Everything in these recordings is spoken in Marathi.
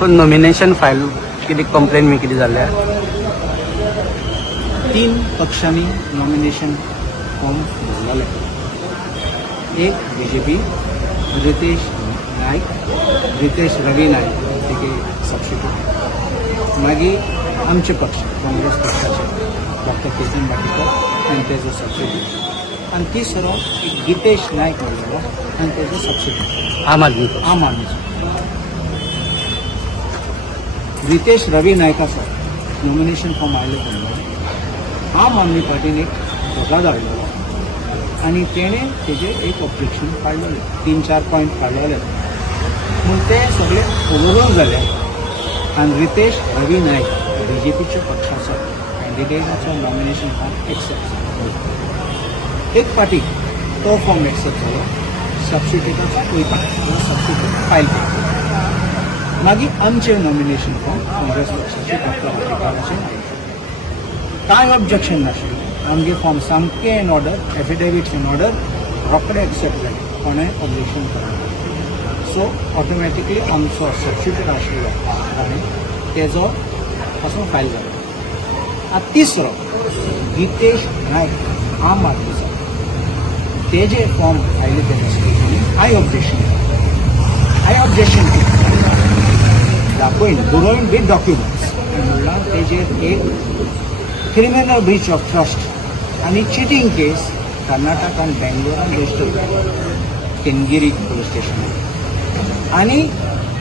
पण नॉमिनेशन फायल किती कंप्लेंट मी किती झाल्या 3 पक्षांनी नॉमिनेशन फॉर्म भरलेले. एक BJP रितेश रवी नाईक तिके सबस्टिट्यूट. मागीर आमचे पक्ष काँग्रेस पक्षाचे डॉक्टर केतन भाटीकर आनी तेजो सबस्टिट्यूट. आनी तिसरो एक गितेश नायक म्हणलेलो आनी तेजो सबस्टिट्यूट आम आदमी आम आदमीचो. रितेश रवी नायकाचो नॉमिनेशन फॉर्म आयलो तेन्ना आम आदमी पार्टीन एक झगडा धाडलेलो आनी तेणें तेजेर एक ऑब्जेक्शन काडलेलें. 3-4 पॉयंट काडलेले पूण ते सगळे ओवरऑल जाले. आनी रितेश रवी नायक BJPच्या पक्षाचो कॅन्डिडेटाचो नॉमिनेशन फॉर्म एक्सेप्ट जालो. एक पार्टी तो फॉर्म एक्सेप्ट जालो. सबस्टिट्यूटाचो वयता सबस्टिट्यूट फायल केलो. मागीर आमचे नॉमिनेशन फॉर्म काँग्रेस पक्षाचे डॉक्टर भाटीकाराचें आयलें. कांय ऑब्जेक्शन नाशिल्लें. आमगे फॉर्म सामके in order, affidavits in order, रोखडे एक्सेप्ट जाले. कोणें ऑब्जेक्शन करना. सो ऑटोमॅटिकली आमचो सबस्टिट्यूट आशिल्लो आनी तेजो पासून फायल जालो. आतां तिसरो गितेश नायक आम आदमीचो तेजे फॉर्म आयले तेन्ना स्टेटीनी हाय ऑब्जेक्शन केलें. दाखयन बरोवन विथ डॉक्युमेंट्स म्हणल्यार तेजेर एक क्रिमिनल ब्रीच ऑफ ट्रस्ट आनी चिटींग केस कर्नाटक आनी बेंगलोरान रजिस्टर केली केनगिरी पुलीस स्टेशनार. आनी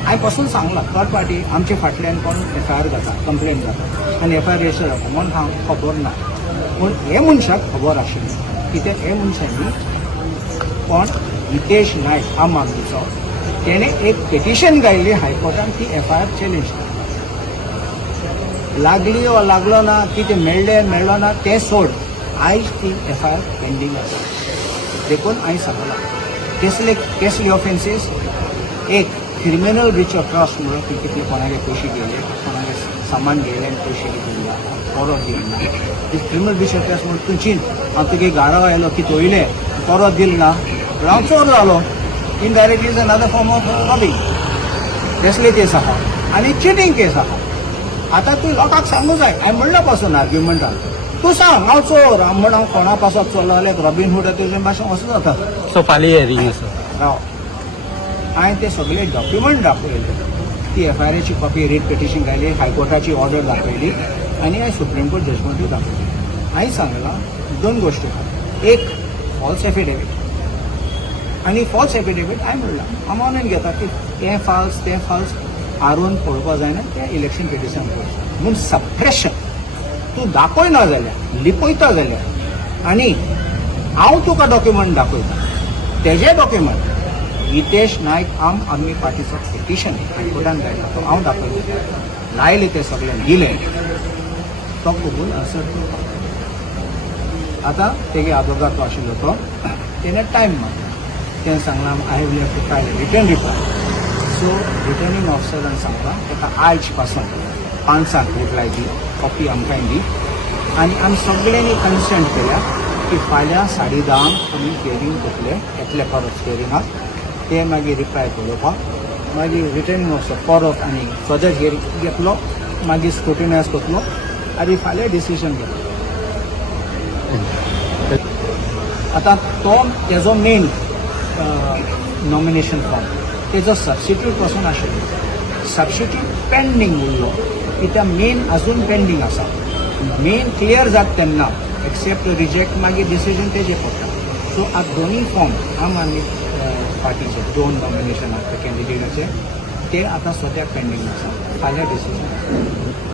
हांवें पासून सांगलां थर्ड पार्टी आमचे फाटल्यान कोण FIR जाता, कंप्लेंट जाता आनी FIR रजिस्टर जाता म्हूण हांव खबर ना. पूण हे मनशाक खबर आशिल्लें कित्याक हे मनशांनी कोण गितेश नायक आम आदमीचो तेणें एक पेटिशन घायली हायकोर्टान ती FIR चॅलेंज केली. लागली वा लागलो ना कितें मेळ्ळो ना तें सोड. आयज ती FIR पेंडींग आसा. देखून हांवें सांगलां केसली ऑफेन्सीस एक क्रिमिनल ब्रीच ऑफ ट्रस्ट म्हणून ती कितले कोणागे पयशे गेले, कोणागे सामान गेले आनी पयशे दिले परत दिले. क्रिमिनल ब्रीच ऑफ ट्रस्ट म्हणून तुमची हांव तुगे घरा आयलो की तोयलें परत दिले ना हांव चोर जालो. Indirectly is another form of robbing. तसले केस आहा आनी चिटींग केस आहा. आतां तूं लोकांक सांगूं जाय. हांवें म्हणल्या पासून आर्ग्युमेंटान तूं सांग हांव चोर म्हण हांव कोणा पासत चोरलो जाल्यार रॉबिनहूड तुजे भाशेन असो जाता. सो फाल्यां हियरींग आसा. राव हांवें ते सगळे डॉक्युमेंट दाखयले. ती FIRची कॉपी रीट पेटिशन घायली, हायकोर्टाची ऑर्डर दाखयली आनी हांवें सुप्रीम कोर्ट जजमेंटूय दाखयली. हांवें सांगलां 2 गोश्टी. एक फॉल्स एफिडेविट आनी फॉल्स एफिडेविट हांवें म्हणलां हांव मानून घेता की तें फॉल्स हारून पळोवपा जायना तें इलेक्शन पेटिशन पळोवचें. म्हूण सप्रेशन तूं दाखयना जाल्यार लिपयता जाल्यार आनी हांव तुका डॉक्युमेंट दाखयता तेजे डॉक्युमेंट गितेश नायक आम आदमी पार्टीचो पेटिशन हायकोर्टान घायला तो हांव दाखयलो. लायले ते सगळ्यांक दिलें तो कबूल आसत करता. आतां तेगे आदोगार तो आशिल्लो तो तेणें टायम मागलो. तेणें सांगलां I will have to file return reply. So returning ऑफिसरान सांगलां ताका आयज पासून 5 रिप्लाय दी, कॉपी आमकां दी. आनी आमी सगळ्यांनी कन्सेंट केल्या की फाल्यां 10:30 तुमी हियरींग करतले येतले परत हियरिंगाक. ते मागीर रिप्लाय पळोवपाक मागीर रिटर्निंग ऑफिसर परत आनी फर्दर हियरींग घेतलो मागीर स्क्रुटिनायज करतलो आनी फाल्यां डिसिजन घेतलो. आतां तो तेजो मेन नॉमिनेशन फॉर्म तेजो सबस्टिट्यूट पासून आशिल्लो. सबस्टिट्यूट पेंडींग उरलो कित्याक मेन अजून पेंडींग आसा. मेन क्लियर जाता तेन्ना एक्सेप्ट रिजेक्ट मागीर डिसिजन तेजेर पडटा. सो आतां दोनूय फॉर्म आम आदमी पार्टीचे 2 नॉमिनेशन आसता कॅन्डिडेटाचे ते आतां सद्याक पेंडींग आसा. फाल्यां डिसिजन